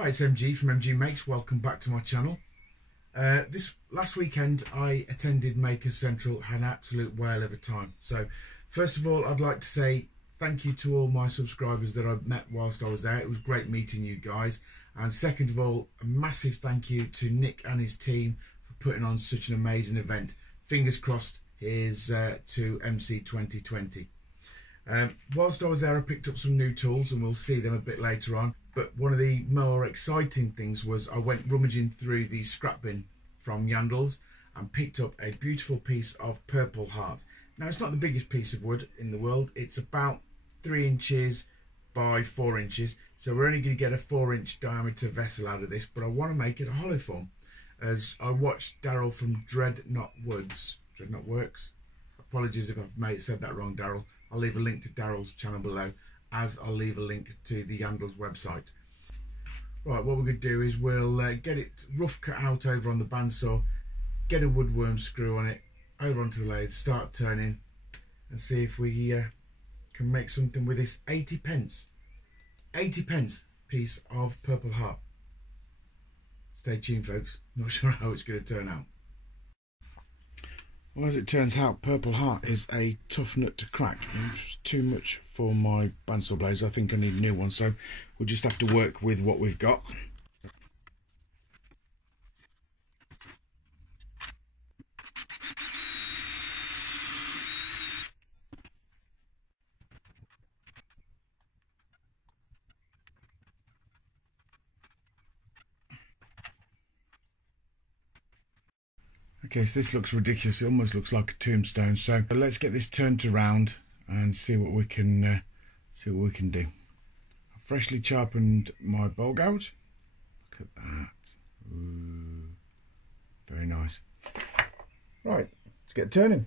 Hi, it's MG from MG Makes. Welcome back to my channel. This last weekend I attended Maker Central, had an absolute whale of a time. So first of all, I'd like to say thank you to all my subscribers that I met whilst I was there. It was great meeting you guys. And second of all, a massive thank you to Nick and his team for putting on such an amazing event. Fingers crossed, here's to MC 2020. Whilst I was there, I picked up some new tools and we'll see them a bit later on. But one of the more exciting things was I went rummaging through the scrap bin from Yandles and picked up a beautiful piece of purple heart. Now, it's not the biggest piece of wood in the world. It's about 3 inches by 4 inches. So we're only going to get a 4-inch diameter vessel out of this, but I want to make it a hollow form. As I watched Darryl from Dread Knot Works. Apologies if I've said that wrong, Darryl. I'll leave a link to Darryl's channel below, as I'll leave a link to the Yandles website. Right, what we're going to do is we'll get it rough cut out over on the bandsaw, get a woodworm screw on it, over onto the lathe, start turning, and see if we can make something with this 80p piece of purple heart. Stay tuned, folks. Not sure how it's going to turn out. Well, as it turns out, purple heart is a tough nut to crack. It's too much for my bandsaw blades. I think I need a new one, so we'll just have to work with what we've got. Okay, so this looks ridiculous. It almost looks like a tombstone. So let's get this turned around and see what we can do. I've freshly sharpened my bowl gouge. Look at that. Ooh, very nice. Right, let's get turning.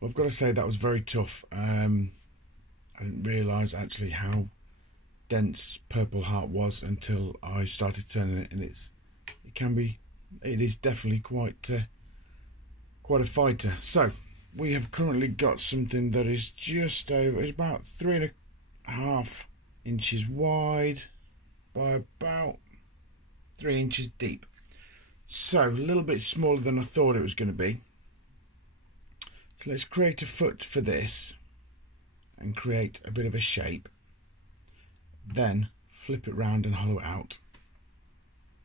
Well, I've got to say that was very tough. I didn't realise actually how dense purple heart was until I started turning it, and it is definitely quite a fighter. So we have currently got something that is just over, it's about 3.5 inches wide by about 3 inches deep. So a little bit smaller than I thought it was going to be. So let's create a foot for this and create a bit of a shape. Then flip it round and hollow it out.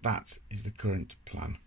That is the current plan.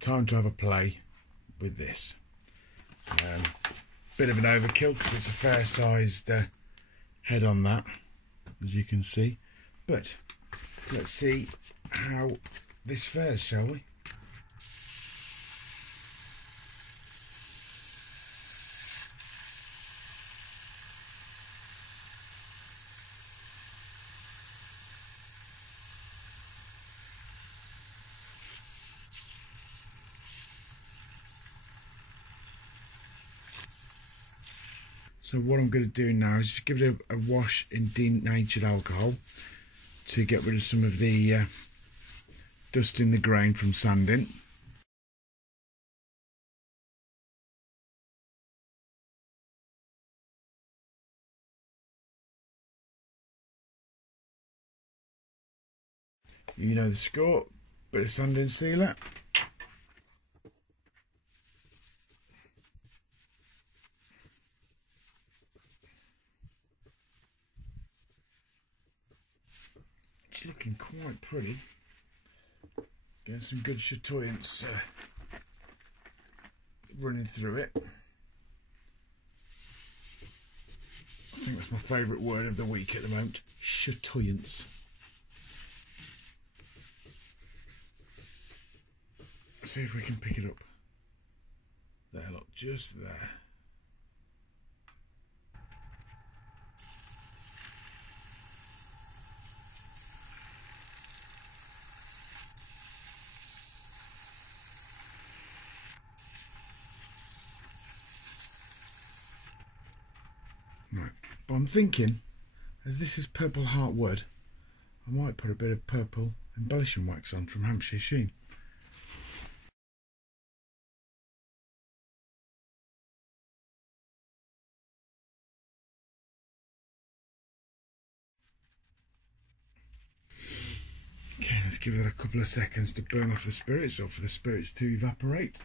time to have a play with this. Bit of an overkill because it's a fair sized head on that, as you can see, but let's see how this fares, shall we? So what I'm going to do now is just give it a wash in denatured alcohol to get rid of some of the dust in the grain from sanding. You know the score, bit of sanding sealer. It's looking quite pretty. Getting some good chatoyance running through it. I think that's my favourite word of the week at the moment. Chatoyance. Let's see if we can pick it up. There, look, just there. Right, but I'm thinking, as this is purple heart wood, I might put a bit of purple embellishing wax on from Hampshire Sheen. Okay, let's give that a couple of seconds to burn off the spirits, or for the spirits to evaporate.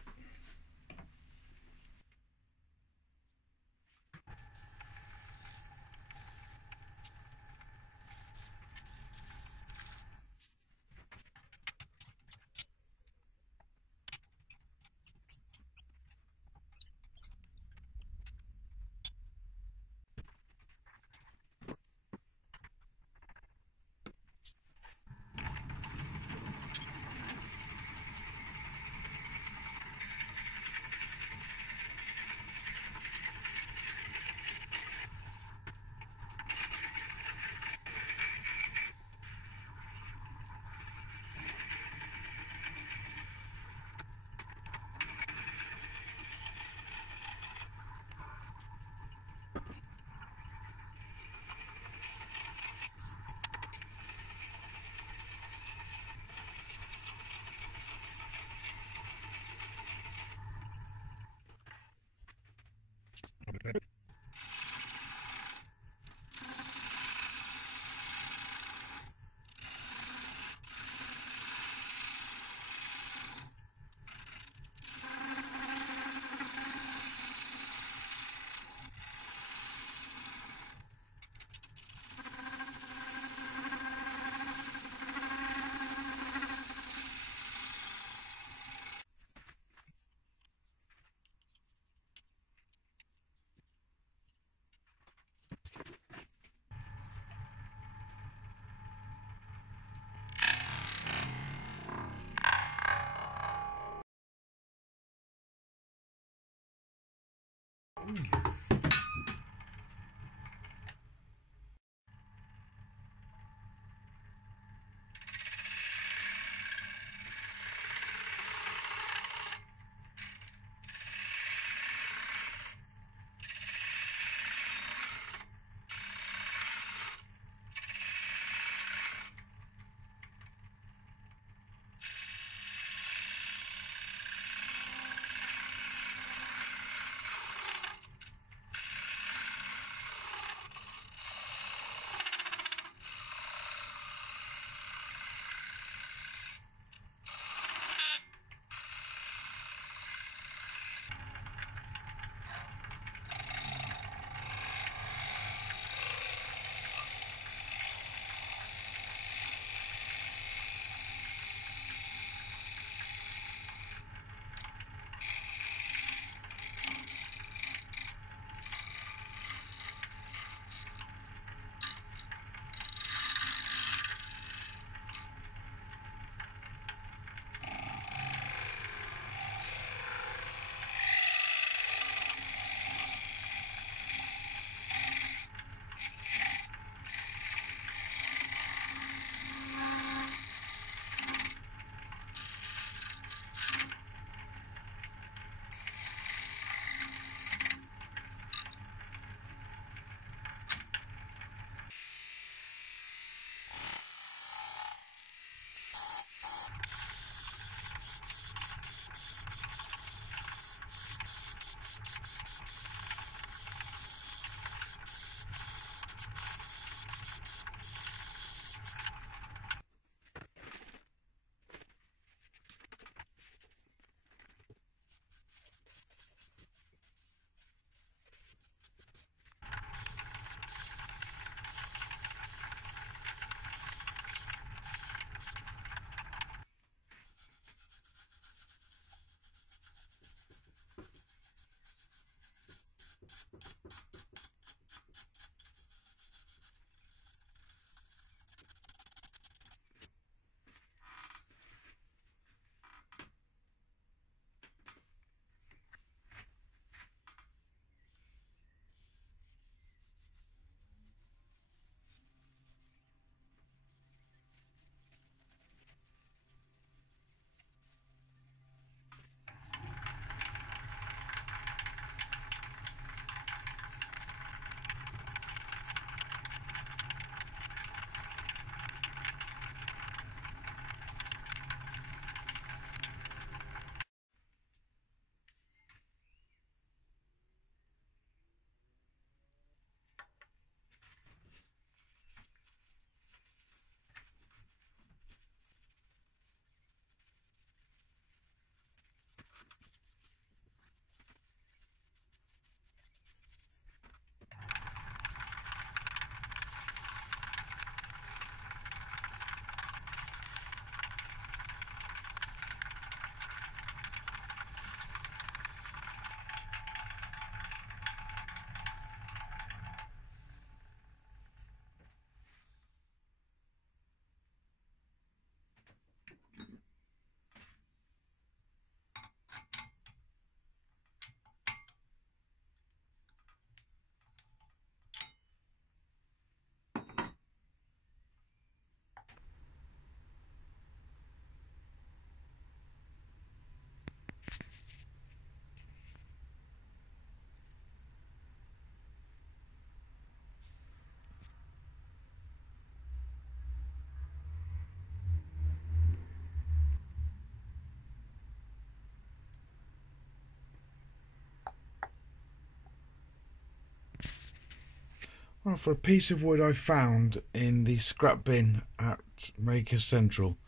Well, for a piece of wood I found in the scrap bin at Maker Central,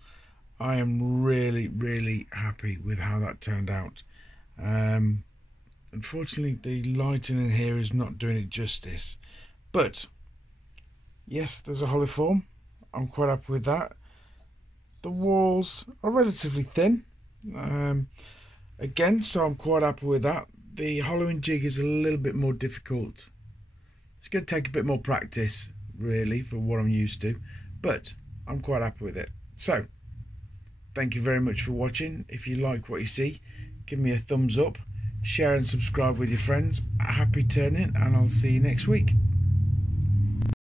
I am really happy with how that turned out. Unfortunately, the lighting in here is not doing it justice, but yes, there's a hollow form. I'm quite happy with that. The walls are relatively thin, again, so I'm quite happy with that. The hollowing jig is a little bit more difficult. It's going to take a bit more practice, really, for what I'm used to, but I'm quite happy with it. So, thank you very much for watching. If you like what you see, give me a thumbs up, share and subscribe with your friends. Happy turning, and I'll see you next week.